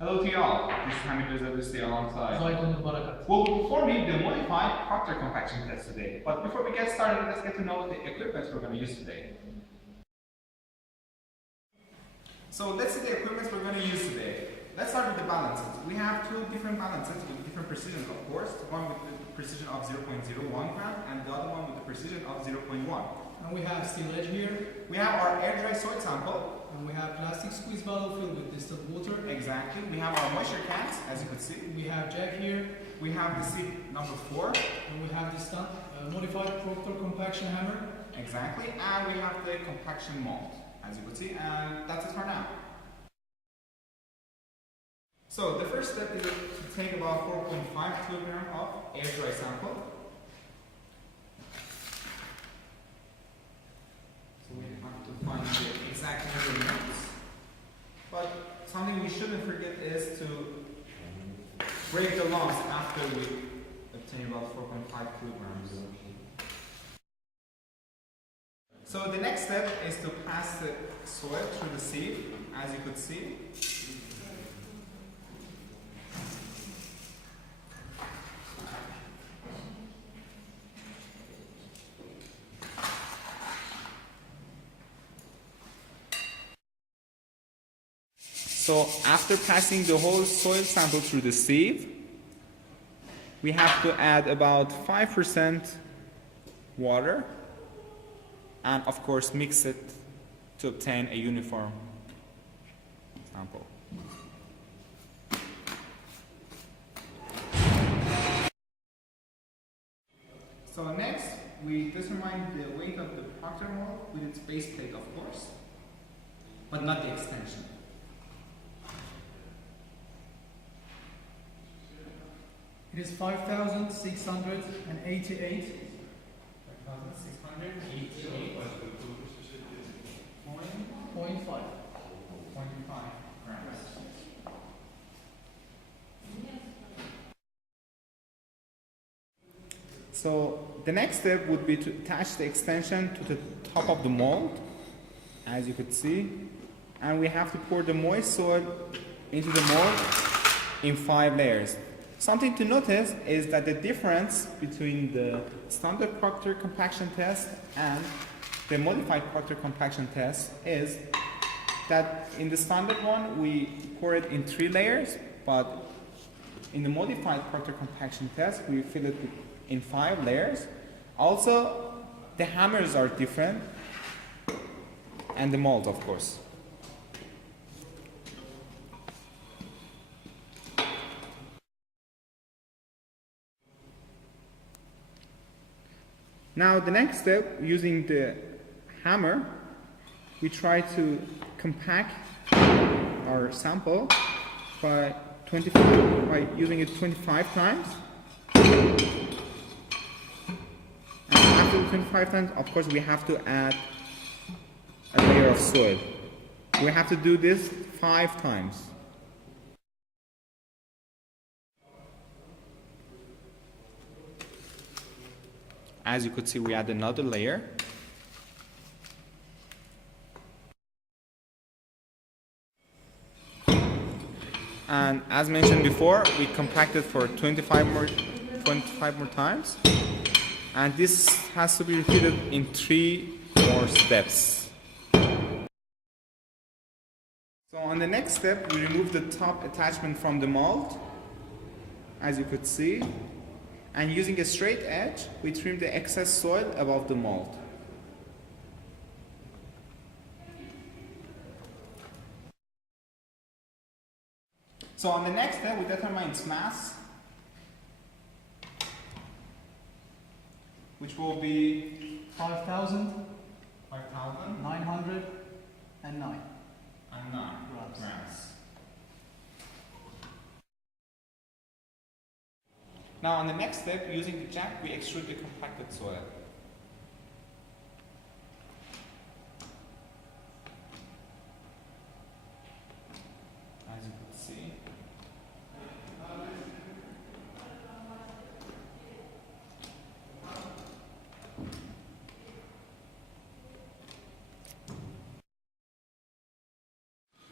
Hello to y'all. This is Hamid Reza to stay alongside. Barakat. We'll perform the modified Proctor compaction test today. But before we get started, let's get to know the equipment we're going to use today. So let's see the equipment we're going to use today. Let's start with the balances. We have two different balances with different precision, of course. One with the precision of 0.01 gram and the other one with the precision of 0.1. And we have steel edge here. We have our air dry soil sample. And we have plastic squeeze bottle filled with distilled water. Exactly. We have our moisture cans, as you can see. We have jack here. We have the sieve number 4. And we have this modified Proctor compaction hammer. Exactly. And we have the compaction mold, as you can see. And that's it for now. So the first step is to take about 4.5 kilogram of air dry sample. So we have to find the exact measurements. But something we shouldn't forget is to break the lumps after we obtain about 4.5 kilograms. So the next step is to pass the soil through the sieve, as you could see. So after passing the whole soil sample through the sieve, we have to add about 5% water and of course mix it to obtain a uniform sample. So next, we determine the weight of the Proctor mold with its base plate, of course, but not the extension. It is 5,688. 5,688.5 grams. So the next step would be to attach the extension to the top of the mold, as you could see, and we have to pour the moist soil into the mold in 5 layers. Something to notice is that the difference between the standard Proctor compaction test and the modified Proctor compaction test is that in the standard one we pour it in 3 layers, but in the modified Proctor compaction test we fill it in 5 layers. Also, the hammers are different, and the mold, of course. Now the next step, using the hammer, we try to compact our sample by using it 25 times. And after the 25 times, of course, we have to add a layer of soil. We have to do this 5 times. As you could see, we add another layer. And as mentioned before, we compact it for 25 more times. And this has to be repeated in 3 more steps. So on the next step, we remove the top attachment from the mold, as you could see. And using a straight edge, we trim the excess soil above the mold. So on the next step, we determine its mass, which will be 5,909 grams. Now on the next step, using the jack, we extrude the compacted soil. As you can see.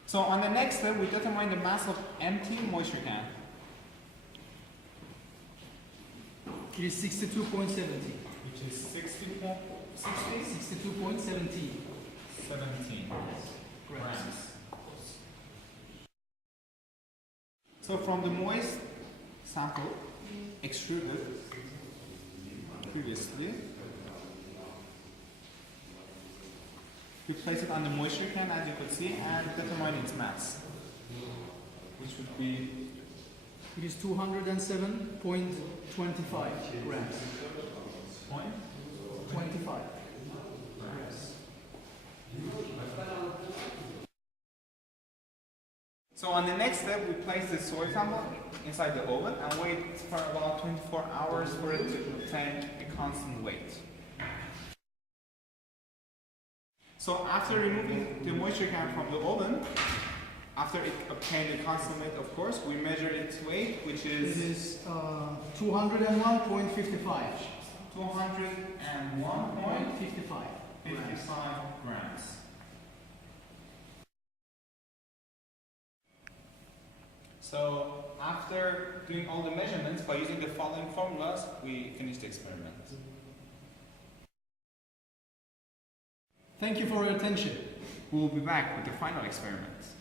So on the next step, we determine the mass of empty moisture can. It is 62.70. Which is 62.17 grams. So from the moist sample extruded previously, we place it on the moisture can, as you could see, and determine its mass, which would be It is 207.25 grams. 25 grams. So on the next step, we place the soil sample inside the oven and wait for about 24 hours for it to obtain a constant weight. So after removing the moisture can from the oven, after it obtained a constant weight, of course, we measure its weight, which It is is 201.55. 201.55 55 grams. So after doing all the measurements by using the following formulas, we finish the experiment. Thank you for your attention. We will be back with the final experiment.